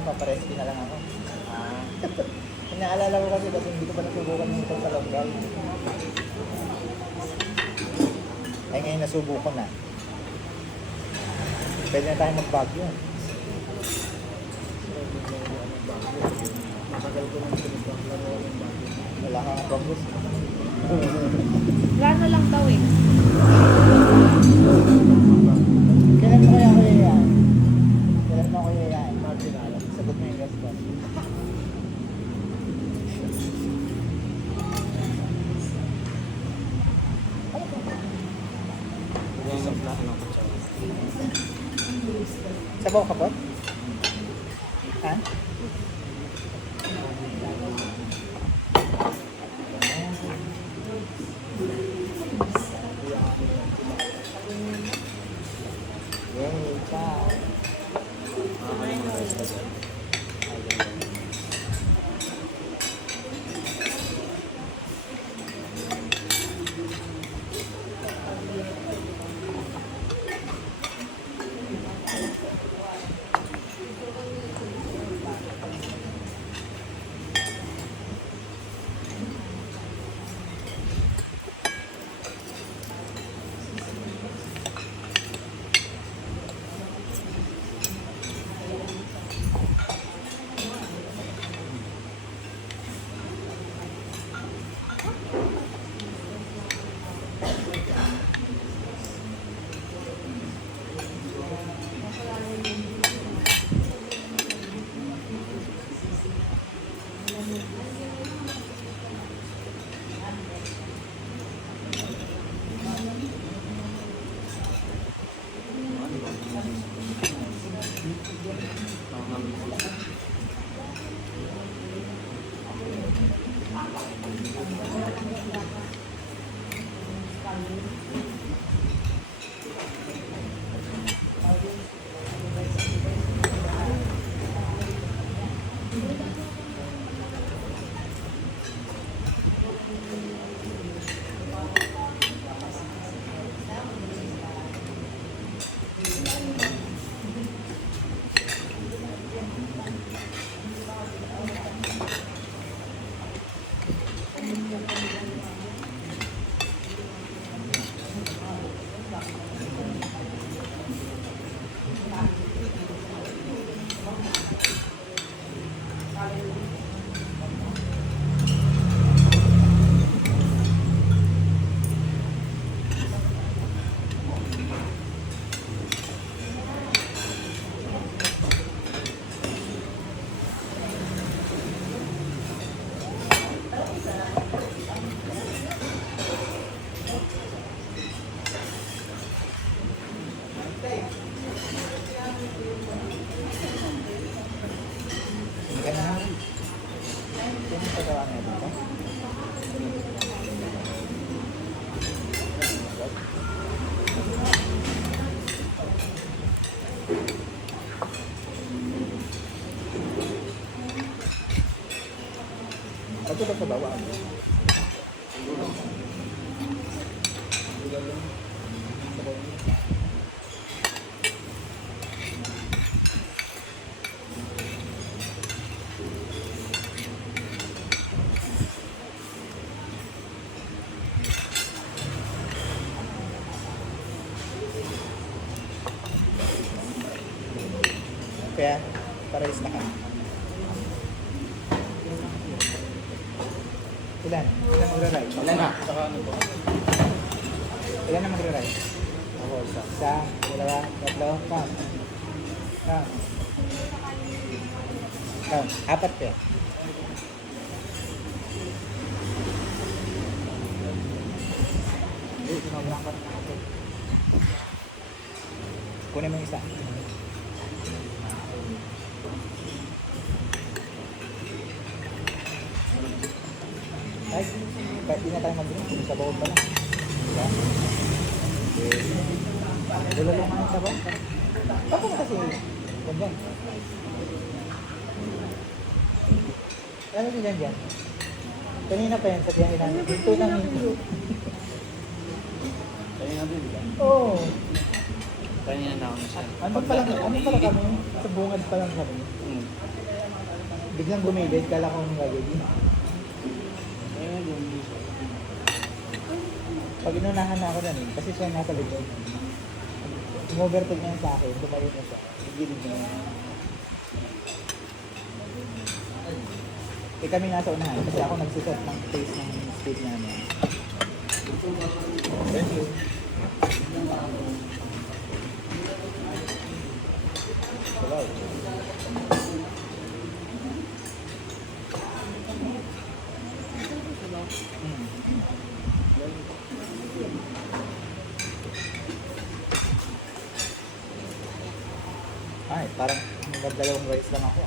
yan, papareski na lang ako. Ah. Inaalala ko kasi hindi ko pa nasubukan yung hotel sa Longgal. Ay ngayon nasubukan na. Pwede na tayo mag-Baguio. Matagal ko nang pinagpaplano ng Baguio. Wala kang pambus. Plano lang daw eh. Kailan mo kaya kuya yan? Kailan mo kuya yan? Marginal. Sagot mo yung gastos. Isang plato ng kutsara. Sabaw ka po? Ha? Yay, ciao. Makakain mga rice pa dyan. Hindi ka na. Ito yung pagawa nga dito. Ito ba sa bawaan? Kaya, pares na ka. Ilan? Ilan magra-ride? Ilan na? Saka ano to? Ilan na magra-ride? Ako, isa. Isa, dalawa, tatlo, count. Count. Count. Apat pa. Sobrang ka. Kunin mo yung isa. Ay, kahit di na tayo mag-drink, sa bawal pa lang. Diba? Okay. Dala lang ang sabaw. Ako na kasi, ganyan. Ano din dyan? Kanina pa yan, sabihan nila, dito lang hindi. Kanina din, di ba? Oo. Kanina na ako na siya. Ano pala kami? Sa bungad pa lang kami. Biglang gumilid, kala ko nung gagawin. Ayun, yung Pag inunahan na ako na rin, kasi siya nasa likod. Umovertake na yun sa akin, tumayo na siya. Gilid na yun. Eh kami nasa unahan, kasi ako nagsiset ng pace ng speed namin. Thank you. Hello. Ay, parang nagdalawang rice lang ako.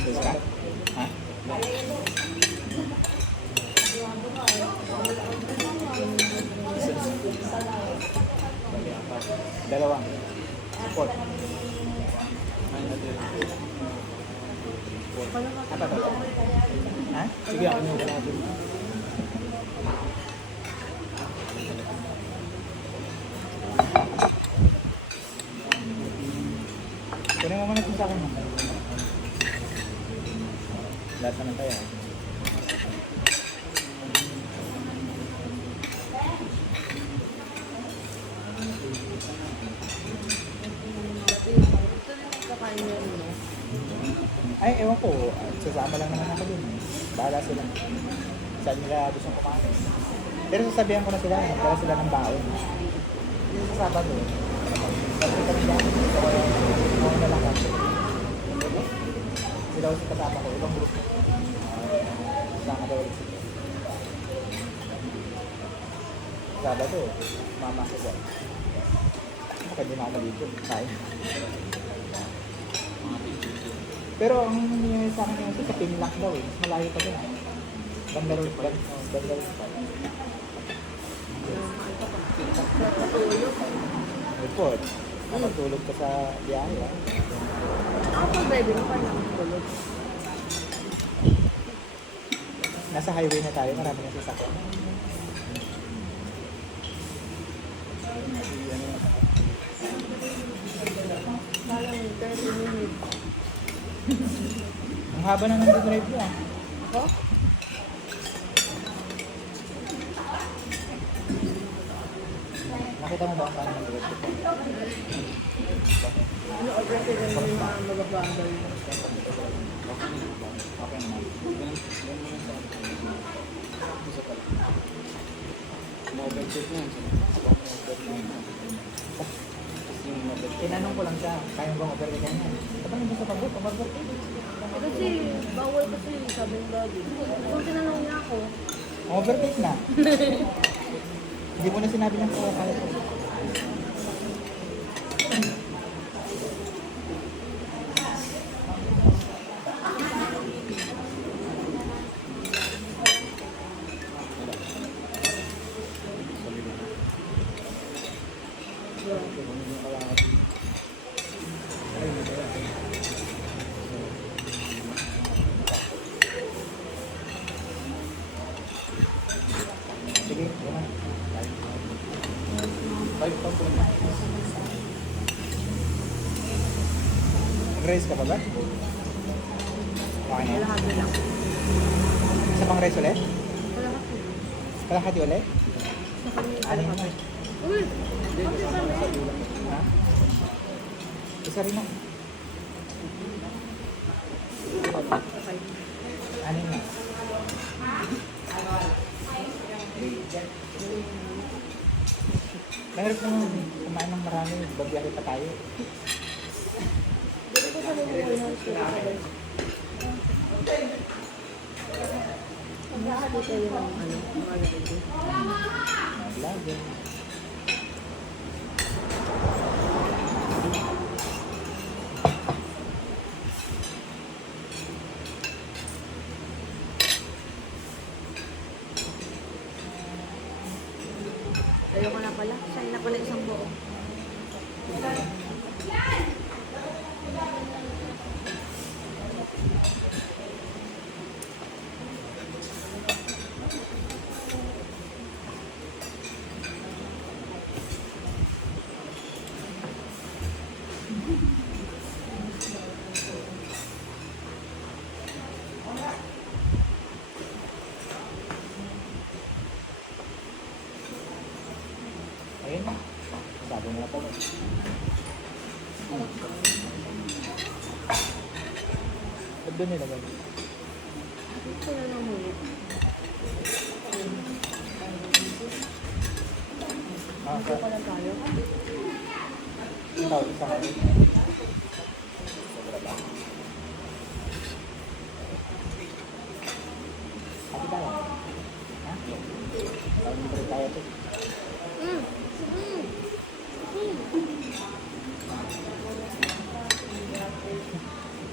Gusto ka? Ha? Dalawang. Support. Apa ba? Ha? sige, ako yung natin. Kunin mo muna ito sa akin. Lahat naman tayo. Ay, ewan ko. Sasama lang naman ako dun. Bahala sila. Saan nila gustong kumain. Pero sasabihan ko na sila, para sila ng baon. Yung sa Sabado. Kasi kami lang. So, kaya, ako na lang kasi. Sila kasi kasama ko. Ibang grupo. Sama daw ulit sila. Sabado, mama ko dyan. Pwede na ako dito. Kain. Pero ang nangyayari sa akin yung sa Pinlock daw eh. Mas malayo pa din. Bandarol pa. Bandarol pa. Report. Nakatulog ka sa biyahe ah. Ako pag baby mo pa lang tulog. Nasa highway na tayo. Marami na sasakyan. Parang 30 minutes. Ang haba na ng drive mo ah. Ako? Nakita mo ba ang paano ng drive ko? Ano, operated na yung mga magabagal. Okay naman. Isa pala. Mo-overcheck na yun. Yung mabit. Tinanong ko lang siya, kaya bang overtake ka niya? Ba't ang gusto pag-book? Overtake? Kasi bawal kasi sabi ng daddy. Kung tinanong niya ako, Overtake na. Hindi mo na sinabi ng kaya ko. Sige, yun na. Five pa po. Nag-raise ka pa ba? Okay na. kalahati lang. Isa pang raise ulit? Kalahati. Kalahati ulit? Sa kami Ano kalahati. yun? Uy! Bakit kami? Ha? Isa rin ako. Okay. Ano yun? Mahirap naman kumain ng marami. Bagyahe pa tayo. Dito ko sa mga Lahat dito yung mga ready. Mga vlogger. Ayoko na pala. Sa'yo na pala isang buo. doon nilagay. Ito na lang muli. Ito pala tayo. Ikaw, isa ka rin. Sobra ba? Happy tayo? Ha? Parang libre tayo ito. Mm. Mm. Mm.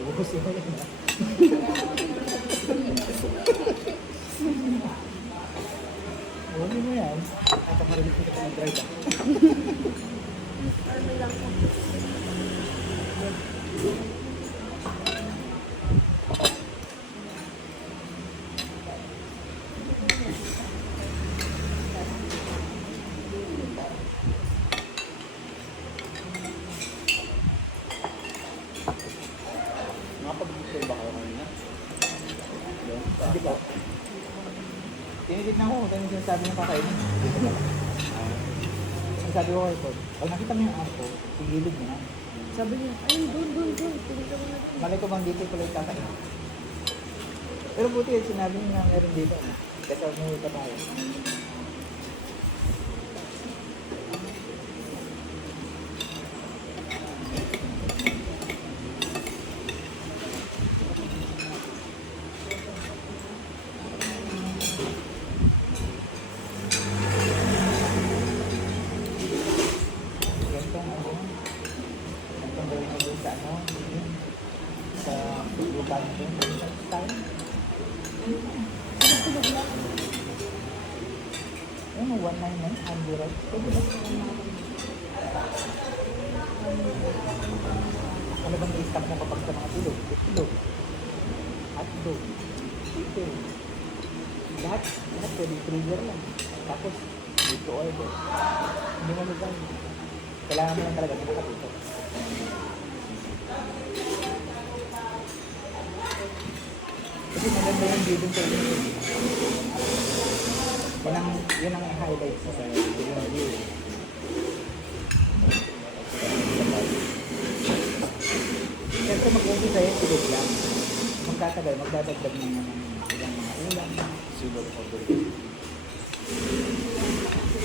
Ubus mo yan ha? Huwag mo yan. Nakaparinig ko kita mag-drive ah. Ano may lang po. Nakapag-play ba kayo kanina? Yun. Hindi ba? Tinitignan ko kung ano yung sinasabi ng kakainin. Ang sabi ko kay Paul, pag nakita mo yung ako, tigilid mo na. Sabi niya, ay, doon. Tinignan mo na doon. Malay ko bang dito pala yung kakainin. Pero buti yun, sinabi niya na meron dito. Kasi umuwi ka tayo. Gantong ano, gantong gawin mo doon sa ano, yun, sa lupan doon, tayo. Ano, 199, Honduras. Pwede ba? Ano bang i-stock mo kapag sa mga tulog? Tulog. At dog. Ito. Lahat pwede trigger lang. Tapos, dito order. Hindi mo lugar. Kailangan mo lang talaga ng nakatutok. Kasi maganda yung view dun sa inyo. Yun ang highlights sa yung view. Kasi kung mag-uwi sa'yo, tulog lang. Magtatagal, magdadagdag ng ilang mga ulam. Silver order.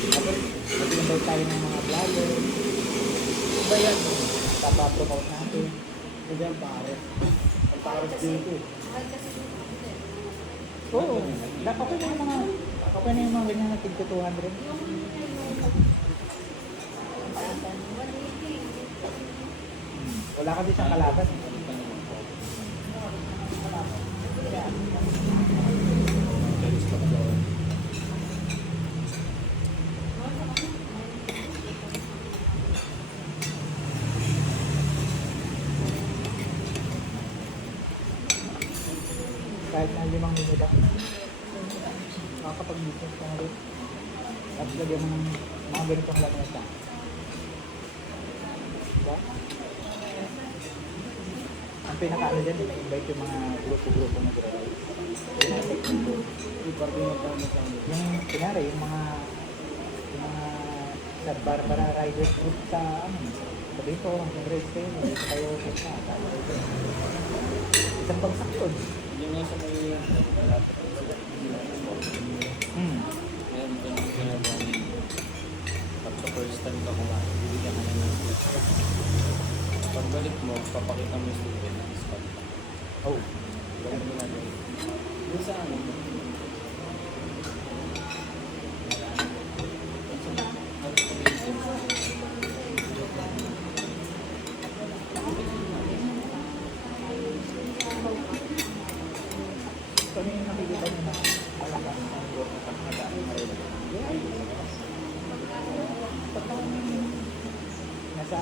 Tapos, mag-invite tayo ng mga vlogger. Iba yan. Papapromote natin. Ito yung pare. Ang pare dito. Oo. Okay na yung mga ganyan na tig 200. Wala kasi siyang kalaban. Kahit na 5 minuto. Makakapag-business ka na rin. Tapos lagyan mo ng mga ganitong lamesa. Diba? Ang pinaka-ano dyan, invite yung mga grupo-grupo na drive. Ibar din yung pare sa amin. Yung, kunyari, yung mga sa Barbara Riders Group sa, sabi ko, hanggang race kayo, hindi kayo sa isang bagsak yun. Yung nga sa may lapit sila. Ngayon doon ang ginagawa niya. Pagka first time ka kumain, bibigyan ka na ng pagbalik mo, papakita mo yung student ng spot. Oh. Ganun mo na doon. Doon sa ano? Kami yung nakikita nyo na alakan ang group ng pagkakadaan na rin. Nasa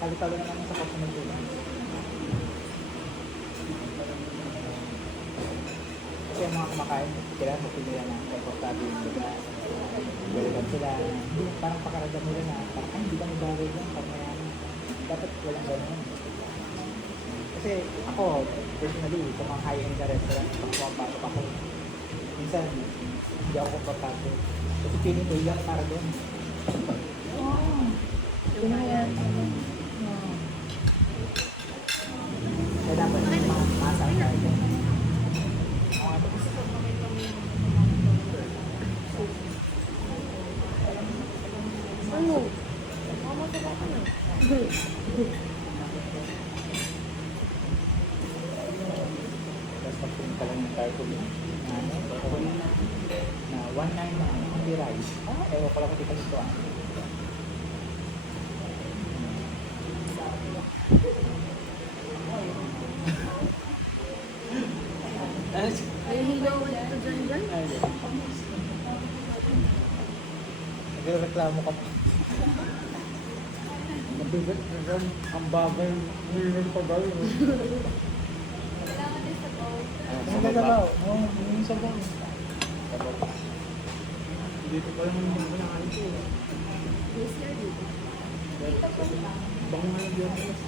talo-talo na naman sa kasunod-ulan. Kasi ang mga kumakain, kailangan mo pinila na komportable yung lugar. Galilan sila. Hindi, parang pakaramdam nila na parang, ay, hindi kami bagay yan. Parang dapat walang ganun. Kasi ako, personally, sa mga high-end na restaurant, pag pumapasok ako, minsan, hindi ako komportable. Kasi feeling ko yan para doon. Lumayan. Kaya dapat, mga masa tayo. Ano? Na 199 hindi rice. Ewan ko lang kung di pa nito Ay, hilaw dito dyan. Nagreklamo ka pa. Mabigat na dyan. Ang bagay. Mayroon pa ba yun? Ang gagabaw. Oo, yung sabaw. Dito pa lang yung kinakain ko. Baka nga yung biyernes.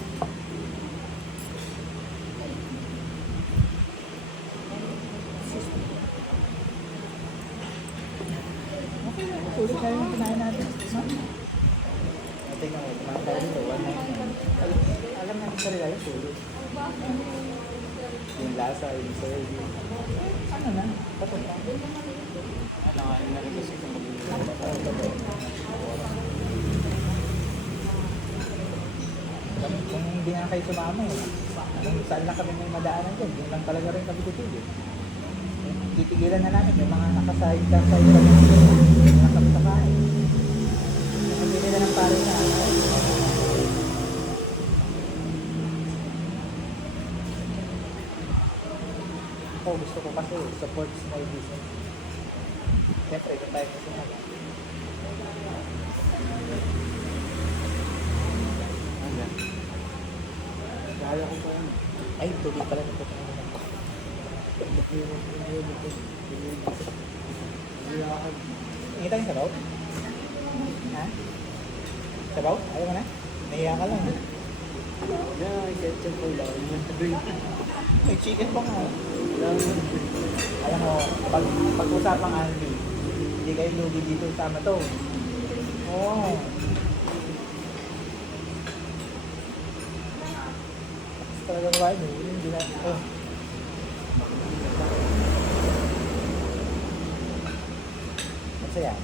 Okay na. Sulit na yung kinain natin. Tingnan mo, kumain tayo dito. 199. Alam natin sa rin sulit. Yung lasa, yung service. Ano na? Patod na. Nakain na rin kasi kung Kung hindi nga kayo sumama kung saan lang kami may madaanan dyan, yun lang talaga rin kami titigil. Titigilan na namin yung mga nakasahid ka sa iba yung nakapitakain. Hindi nila ng pare na. Ako gusto ko kasi support small business. Siyempre, ito tayo kasi naman. kaya ko pa yan. Ay, tuloy pala nito. Ingita yung sabaw? Ha? Sabaw? Ayaw mo na? Nahiya ka lang. Yeah, ketchup ko lang. May chicken pa nga. Alam mo, pag-usapang Andy, hindi kayo lugi dito sama to. Oo. Talagang why no? Hindi na. Oh. Masaya.